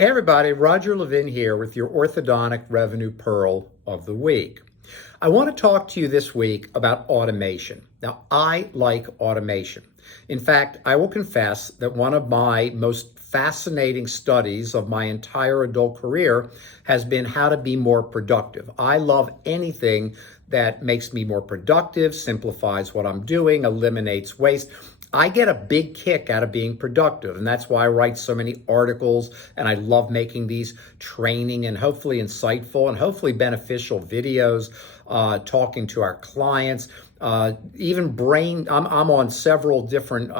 Hey everybody, Roger Levin here with your Orthodontic Revenue Pearl of the Week. I want to talk to you this week about automation. Now, I like automation. In fact, I will confess that one of my most fascinating studies of my entire adult career has been how to be more productive. I love anything that makes me more productive, simplifies what I'm doing, eliminates waste. I get a big kick out of being productive, and that's why I write so many articles, and I love making these training and hopefully insightful and hopefully beneficial videos, talking to our clients, I'm on several different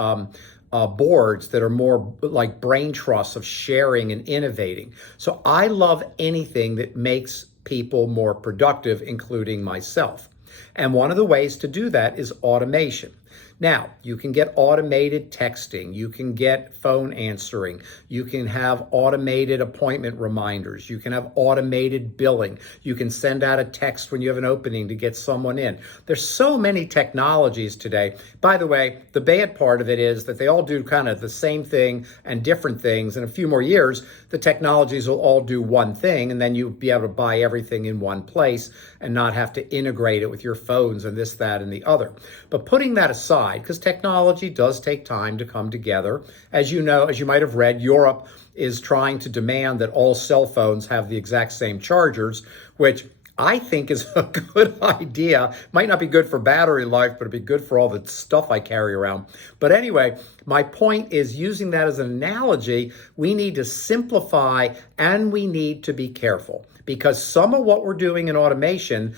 boards that are more like brain trusts of sharing and innovating. So I love anything that makes people more productive, including myself. And one of the ways to do that is automation. Now, you can get automated texting, you can get phone answering, you can have automated appointment reminders, you can have automated billing, you can send out a text when you have an opening to get someone in. There's so many technologies today. By the way, the bad part of it is that they all do kind of the same thing and different things. In a few more years, the technologies will all do one thing, and then you'll be able to buy everything in one place and not have to integrate it with your phones and this, that, and the other. But putting that aside, because technology does take time to come together. As you know, as you might have read, Europe is trying to demand that all cell phones have the exact same chargers, which I think is a good idea. Might not be good for battery life, but it'd be good for all the stuff I carry around. But anyway, my point is, using that as an analogy, we need to simplify and we need to be careful, because some of what we're doing in automation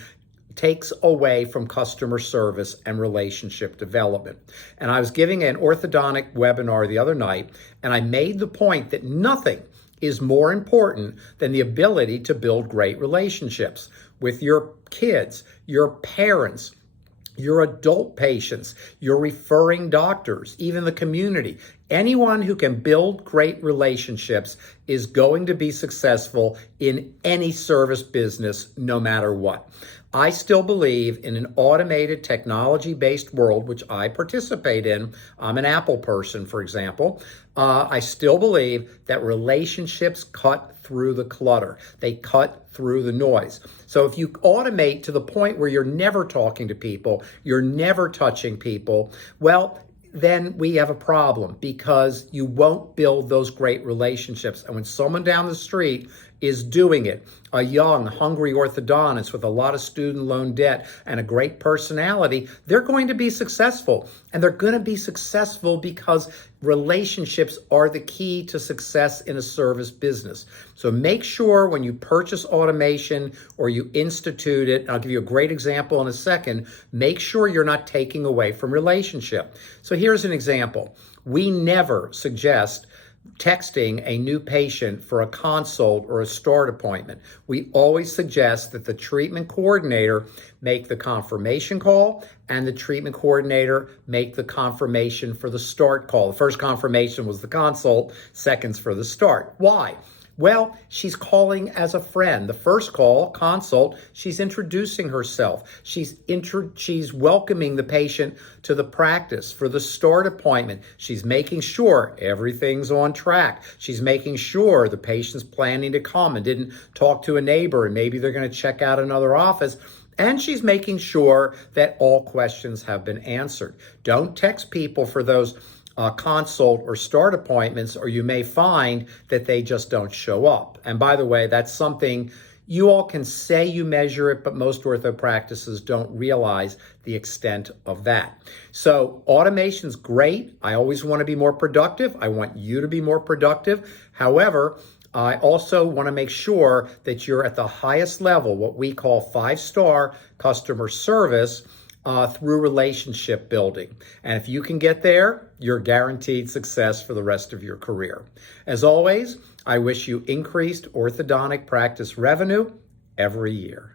takes away from customer service and relationship development. And I was giving an orthodontic webinar the other night, and I made the point that nothing is more important than the ability to build great relationships with your kids, your parents, your adult patients, your referring doctors, even the community. Anyone who can build great relationships is going to be successful in any service business, no matter what. I still believe in an automated technology-based world, which I participate in. I'm an Apple person, for example. I still believe that relationships cut through the clutter. They cut through the noise. So if you automate to the point where you're never talking to people, you're never touching people, well, then we have a problem, because you won't build those great relationships. And when someone down the street is doing it, a young, hungry orthodontist with a lot of student loan debt and a great personality, they're going to be successful. And they're going to be successful because relationships are the key to success in a service business. So make sure when you purchase automation or you institute it, I'll give you a great example in a second, make sure you're not taking away from relationship. So here's an example. We never suggest texting a new patient for a consult or a start appointment. We always suggest that the treatment coordinator make the confirmation call and the treatment coordinator make the confirmation for the start call. The first confirmation was the consult, seconds for the start. Why? Well, she's calling as a friend. The first call, consult, she's introducing herself. She's welcoming the patient to the practice. For the start appointment, she's making sure everything's on track. She's making sure the patient's planning to come and didn't talk to a neighbor and maybe they're going to check out another office. And she's making sure that all questions have been answered. Don't text people for those consult or start appointments, or you may find that they just don't show up. And by the way, that's something you all can say you measure it, but most ortho practices don't realize the extent of that. So automation's great. I always want to be more productive. I want you to be more productive. However, I also want to make sure that you're at the highest level, what we call 5-star customer service, through relationship building. And if you can get there, you're guaranteed success for the rest of your career. As always, I wish you increased orthodontic practice revenue every year.